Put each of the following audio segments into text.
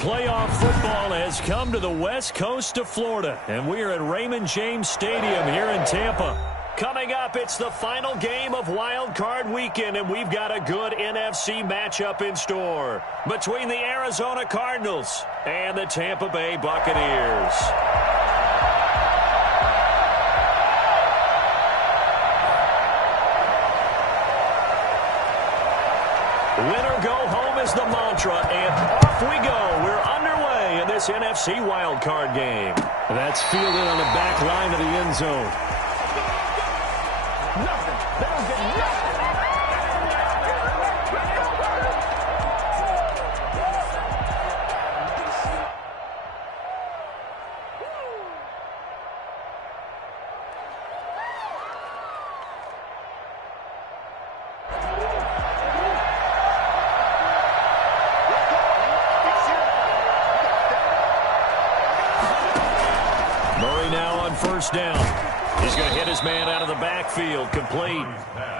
Playoff football has come to the west coast of Florida, and we are at Raymond James Stadium here in Tampa. Coming up, it's the final game of Wild Card Weekend, and we've got a good NFC matchup in store between the Arizona Cardinals and the Tampa Bay Buccaneers. Winner go home is the mantra, and off we go. We're underway in this NFC wildcard game. That's fielded on the back line of the end zone. First down. He's going to hit his man out of the backfield, complete.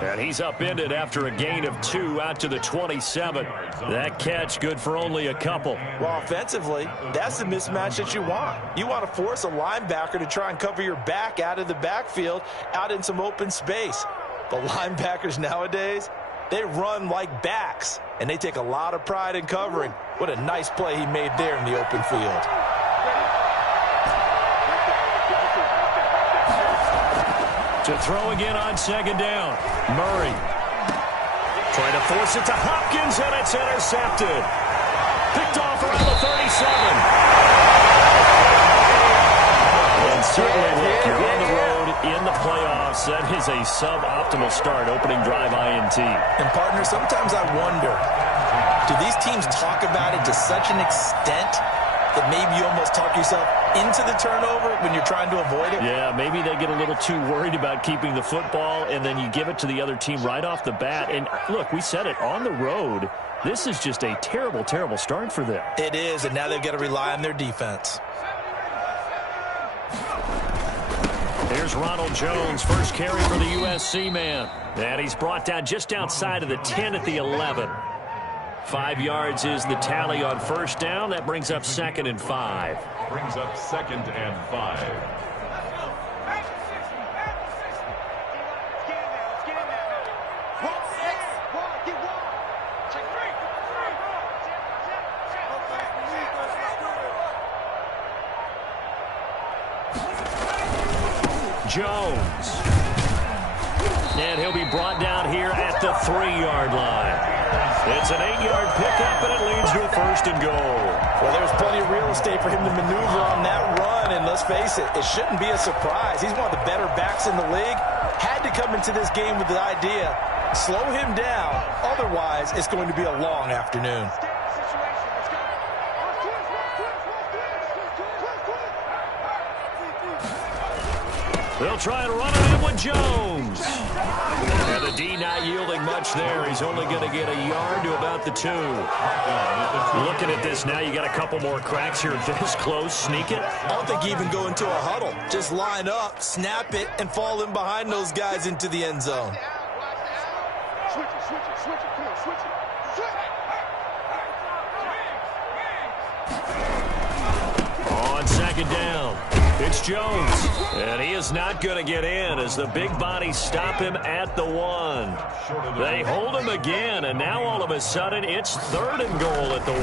And he's upended after a gain of 2 out to the 27. That catch good for only a couple. Well, offensively, that's the mismatch that you want. You want to force a linebacker to try and cover your back out of the backfield, out in some open space. The linebackers nowadays, they run like backs, and they take a lot of pride in covering. What a nice play he made there in the open field. To throw again on second down. Murray trying to force it to Hopkins, and it's intercepted. Picked off around the 37. And certainly, look, you're on the road in the playoffs. That is a suboptimal start, opening drive INT. And, partner, sometimes I wonder, do these teams talk about it to such an extent that maybe you almost talk yourself into the turnover when you're trying to avoid it? Yeah, maybe they get a little too worried about keeping the football, and then you give it to the other team right off the bat. And, look, we said it, on the road, this is just a terrible, terrible start for them. It is, and now they've got to rely on their defense. Here's Ronald Jones, first carry for the USC man. And he's brought down just outside of the 10 at the 11. 5 yards is the tally on first down. That brings up 2nd and 5. Brings up 2nd and 5. Jones. And he'll be brought down here at the 3-yard line. It's an 8-yard pickup, and it leads to a 1st and goal. Well, there was plenty of real estate for him to maneuver on that run, and let's face it, it shouldn't be a surprise. He's one of the better backs in the league. Had to come into this game with the idea, slow him down, otherwise it's going to be a long afternoon. They'll try and run it in with Jones. And the D not yielding much there. He's only going to get a yard to about the 2. Looking at this now, you got a couple more cracks here. This close, sneak it. I don't think you even go into a huddle. Just line up, snap it, and fall in behind those guys into the end zone. Switch it, come on, switch it. On second down, it's Jones. And he is not going to get in as the big bodies stop him at the 1. They hold him again, and now all of a sudden it's 3rd and goal at the 1.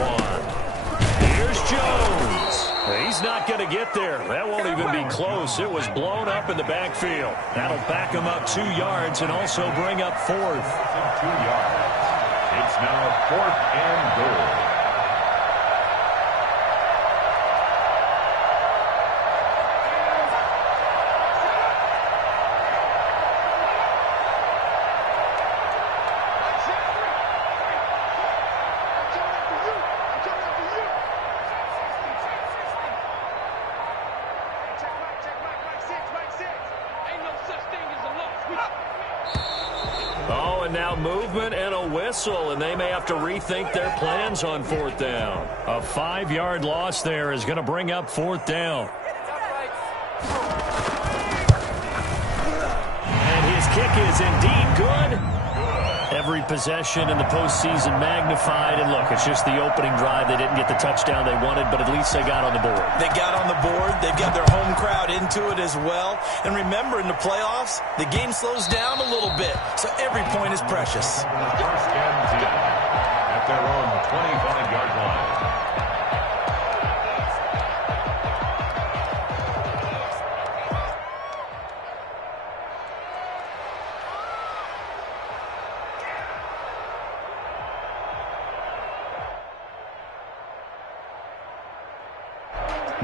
Here's Jones. He's not going to get there. That won't even be close. It was blown up in the backfield. That'll back him up 2 yards and also bring up 4th. 2 yards. It's now 4th and goal. Oh, and now movement and a whistle, and they may have to rethink their plans on 4th down. A 5-yard loss there is going to bring up 4th down. And his kick is indeed good. Every possession in the postseason magnified. And look, it's just the opening drive. They didn't get the touchdown they wanted, but at least they got on the board. They got on the board. They've got their home crowd into it as well. And remember, in the playoffs, the game slows down a little bit, so every point is precious. First and 10 at their own 25-yard line.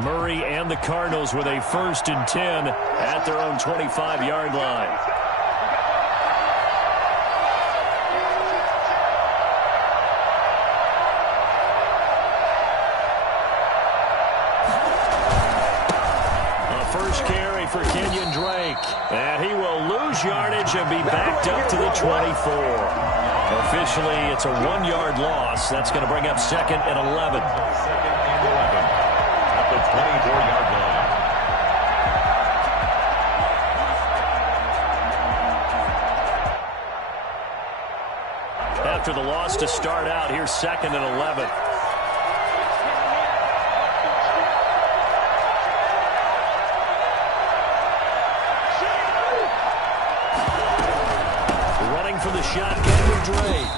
Murray and the Cardinals with a 1st and 10 at their own 25-yard line. A first carry for Kenyon Drake. And he will lose yardage and be backed up to the 24. Officially, it's a 1-yard loss. That's going to bring up 2nd and 11. 2nd and 11. 24-yard line. After the loss to start out, here's 2nd and 11. Running for the shotgun with Drake.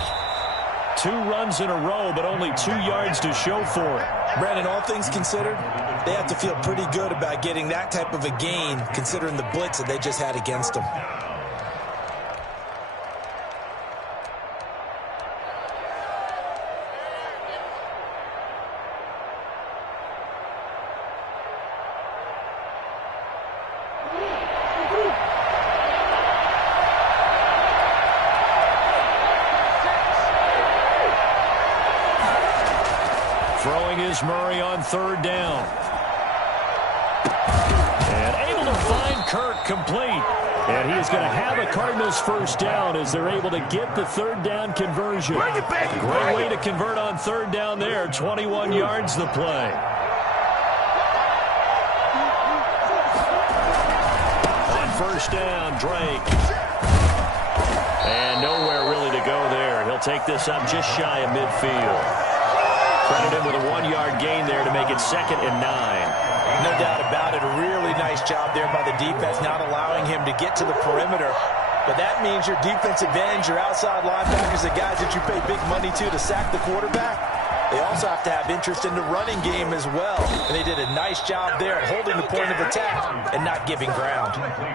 2 runs in a row, but only 2 yards to show for it. Brandon, all things considered, they have to feel pretty good about getting that type of a gain, considering the blitz that they just had against them. Throwing is Murray on 3rd down. And able to find Kirk complete. And he is going to have a Cardinals 1st down as they're able to get the 3rd down conversion. Great way to convert on 3rd down there. 21 yards the play. On 1st down, Drake. And nowhere really to go there. He'll take this up just shy of midfield. Credit him with a 1-yard gain there to make it 2nd and 9. No doubt about it. A really nice job there by the defense, not allowing him to get to the perimeter. But that means your defensive ends, your outside linebackers, the guys that you pay big money to sack the quarterback, they also have to have interest in the running game as well. And they did a nice job there at holding the point of attack and not giving ground.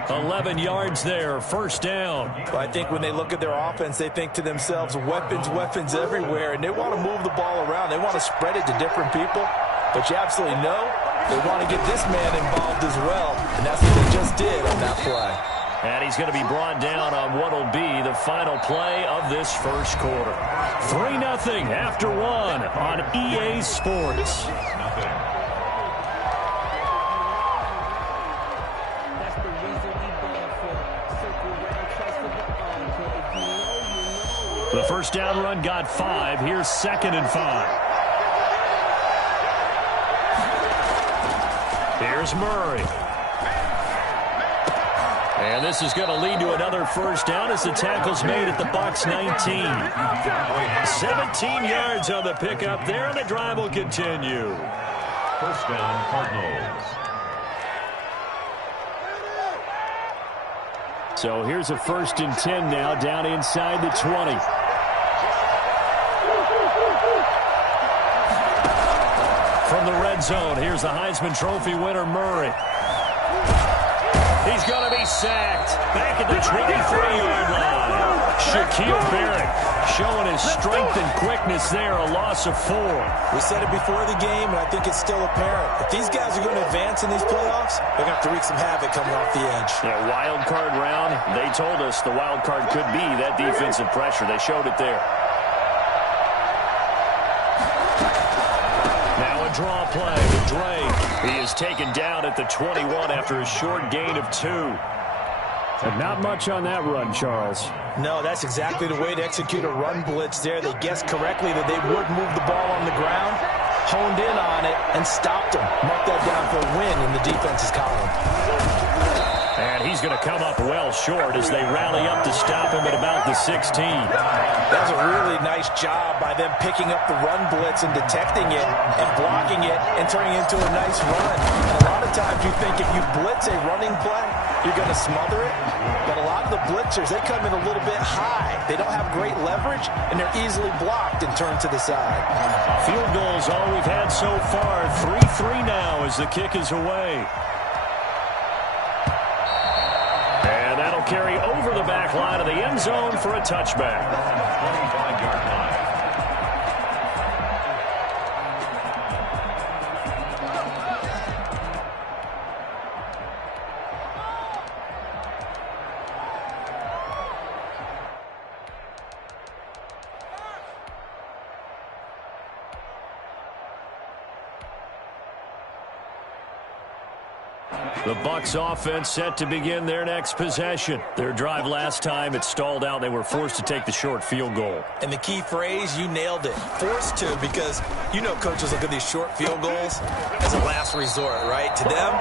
11 yards there, 1st down. Well, I think when they look at their offense, they think to themselves, weapons, weapons everywhere. And they want to move the ball around. They want to spread it to different people. But you absolutely know they want to get this man involved as well. And that's what they just did on that play. And he's going to be brought down on what will be the final play of this 1st quarter. 3-0 after 1 on EA Sports. The 1st down run got 5. Here's 2nd and 5. Here's Murray. And this is going to lead to another 1st down as the tackle's made at the Bucs 19. 17 yards on the pickup there, and the drive will continue. 1st down, Cardinals. So here's a 1st and 10 now, down inside the 20. From the red zone, here's the Heisman Trophy winner, Murray. He's going to be sacked back at the 23-yard line. Shaquille Barrett showing his strength and quickness there, a loss of 4. We said it before the game, and I think it's still apparent. If these guys are going to advance in these playoffs, they're going to have to wreak some havoc coming off the edge. Yeah, wild card round, they told us the wild card could be that defensive pressure. They showed it there. Now a draw play with Drake. He is taken down at the 21 after a short gain of 2. And not much on that run, Charles. No, that's exactly the way to execute a run blitz there. They guessed correctly that they would move the ball on the ground, honed in on it, and stopped them. Mark that down for a win in the defense's column. And he's going to come up well short as they rally up to stop him at about the 16. That was a really nice job by them picking up the run blitz and detecting it and blocking it and turning it into a nice run. And a lot of times you think if you blitz a running play, you're going to smother it. But a lot of the blitzers, they come in a little bit high. They don't have great leverage, and they're easily blocked and turned to the side. Field goals all we've had so far. 3-3 now as the kick is away. And that'll carry over the back line of the end zone for a touchback. 25-yard line. The Bucs offense set to begin their next possession. Their drive last time, it stalled out. They were forced to take the short field goal. And the key phrase, you nailed it. Forced to, because you know coaches look at these short field goals as a last resort, right? To them,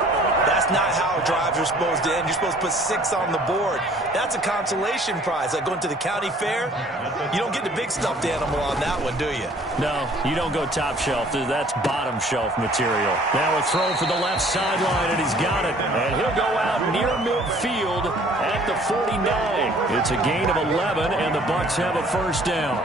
that's not how drives are supposed to end. You're supposed to put 6 on the board. That's a consolation prize. Like going to the county fair, you don't get the big stuffed animal on that one, do you? No, you don't go top shelf. That's bottom shelf material. Now a throw for the left sideline, and he's got it. And he'll go out near midfield at the 49. It's a gain of 11, and the Bucs have a first down.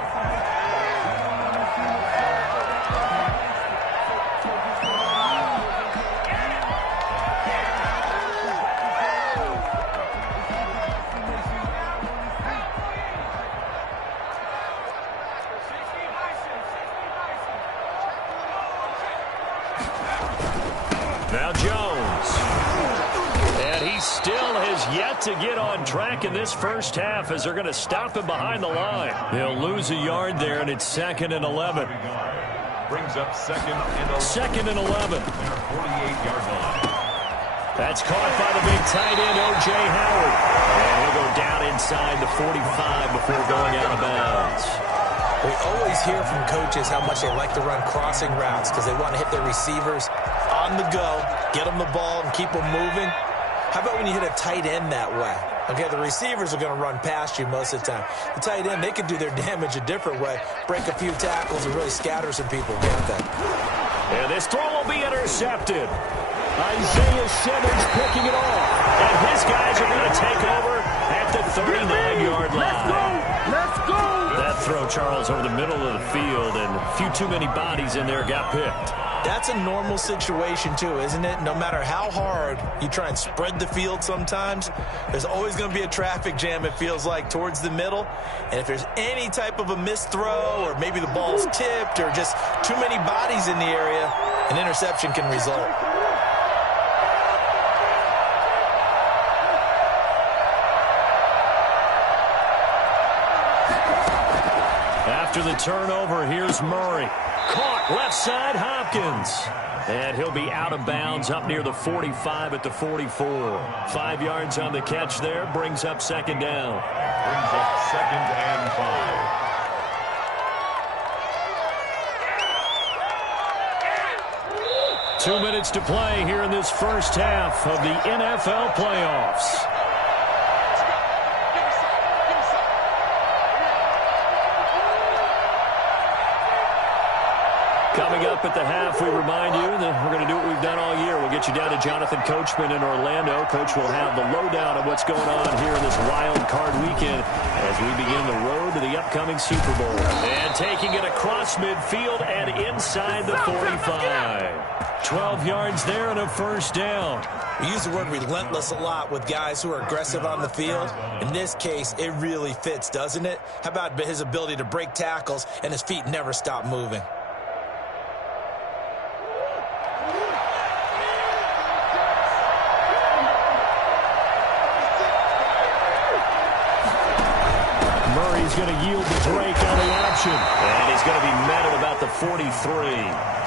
Now Jones. And he still has yet to get on track in this first half as they're going to stop him behind the line. They'll lose a yard there, and it's 2nd and 11. Brings up 2nd and 11. 2nd and 11. 48-yard line. That's caught by the big tight end, O.J. Howard. And he'll go down inside the 45 before going out of bounds. We always hear from coaches how much they like to run crossing routes because they want to hit their receivers on the go, get them the ball, and keep them moving. How about when you hit a tight end that way? Okay, the receivers are going to run past you most of the time. The tight end, they can do their damage a different way, break a few tackles, and really scatter some people, can't they? And this throw will be intercepted. Isaiah Simmons picking it off. And his guys are going to take over at the 39-yard line. Let's go! That throw, Charles, over the middle of the field, and a few too many bodies in there got picked. That's a normal situation, too, isn't it? No matter how hard you try and spread the field sometimes, there's always going to be a traffic jam, it feels like, towards the middle. And if there's any type of a missed throw or maybe the ball's tipped or just too many bodies in the area, an interception can result. After the turnover, here's Murray. Caught left side, Hopkins. And he'll be out of bounds up near the 45 at the 44. 5 yards on the catch there, brings up 2nd down. Brings up 2nd and 5. 2 minutes to play here in this first half of the NFL playoffs. Coming up at the half, we remind you that we're going to do what we've done all year. We'll get you down to Jonathan Coachman in Orlando. Coach will have the lowdown of what's going on here in this wild card weekend as we begin the road to the upcoming Super Bowl. And taking it across midfield and inside the 45. 12 yards there and a first down. We use the word relentless a lot with guys who are aggressive on the field. In this case, it really fits, doesn't it? How about his ability to break tackles and his feet never stop moving? Murray's going to yield the break on the option. And he's going to be met at about the 43.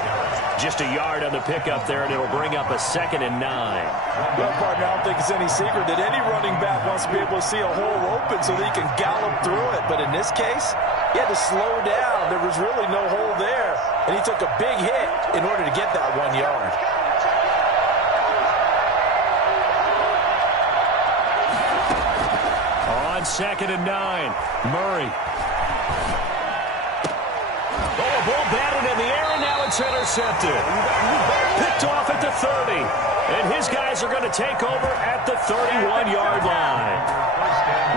Just a yard on the pickup there, and it'll bring up a 2nd and 9. Well, partner, I don't think it's any secret that any running back wants to be able to see a hole open so that he can gallop through it. But in this case, he had to slow down. There was really no hole there, and he took a big hit in order to get that 1 yard. 2nd and 9. Murray. Oh, a ball batted in the air, and now it's intercepted. Picked off at the 30. And his guys are going to take over at the 31-yard line.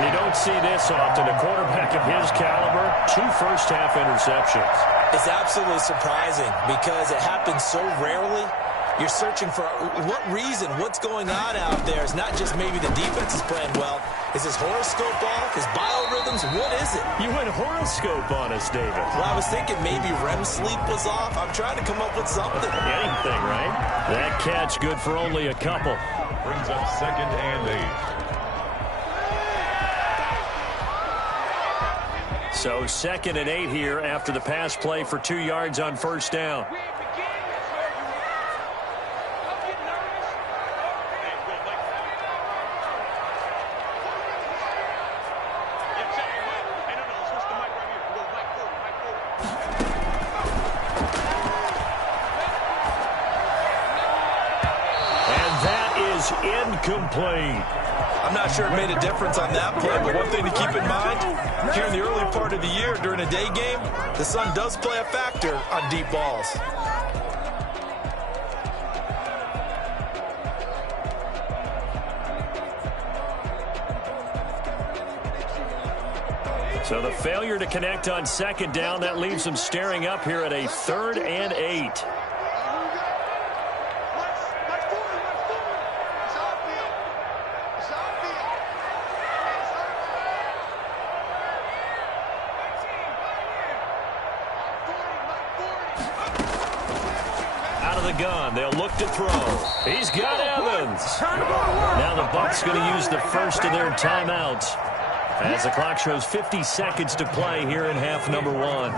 You don't see this often. A quarterback of his caliber, 2 first-half interceptions. It's absolutely surprising because it happens so rarely. You're searching for what reason, what's going on out there. It's not just maybe the defense is playing well. Is his horoscope off? His biorhythms? What is it? You went horoscope on us, David. Well, I was thinking maybe REM sleep was off. I'm trying to come up with something. Anything, right? That catch good for only a couple. Brings up 2nd and 8. So 2nd and 8 here after the pass play for 2 yards on first down. Incomplete. I'm not sure it made a difference on that play, but one thing to keep in mind, here in the early part of the year during a day game, the sun does play a factor on deep balls. So the failure to connect on 2nd down, that leaves them staring up here at a 3rd and 8. Gun. They'll look to throw. He's got Evans. Now the Bucs going to use the first of their timeouts as the clock shows 50 seconds to play here in half number 1.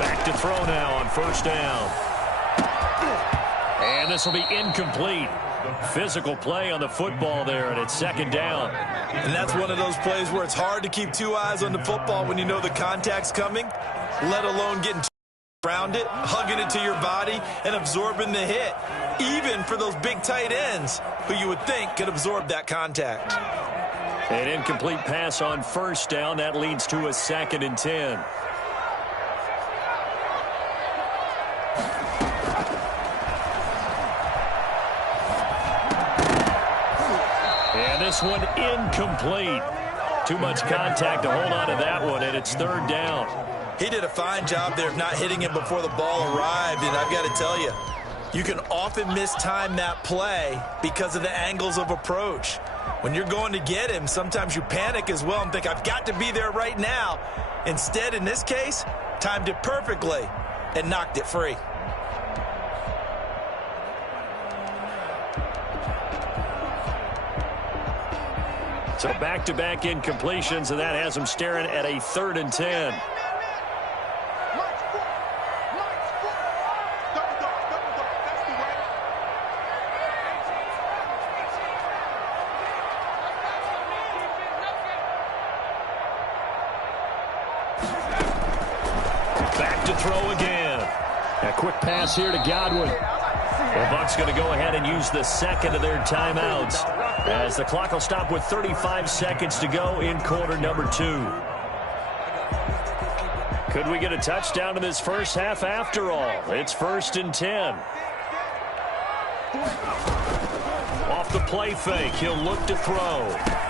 Back to throw now on first down. And this will be incomplete. Physical play on the football there, and it's 2nd down. And that's one of those plays where it's hard to keep 2 eyes on the football when you know the contact's coming, let alone getting around it, hugging it to your body, and absorbing the hit, even for those big tight ends who you would think could absorb that contact. An incomplete pass on first down. That leads to a 2nd and 10. This one incomplete. Too much contact to hold on to that one, and it's 3rd down. He did a fine job there of not hitting him before the ball arrived, and I've got to tell you, you can often mistime that play because of the angles of approach. When you're going to get him, sometimes you panic as well and think, I've got to be there right now. Instead, in this case, timed it perfectly and knocked it free. So back-to-back incompletions, and that has them staring at a 3rd and 10. Back to throw again. A quick pass here to Godwin. The Bucs going to go ahead and use the 2nd of their timeouts as the clock will stop with 35 seconds to go in quarter number 2. Could we get a touchdown in this first half after all? It's 1st and 10. Off the play fake, he'll look to throw.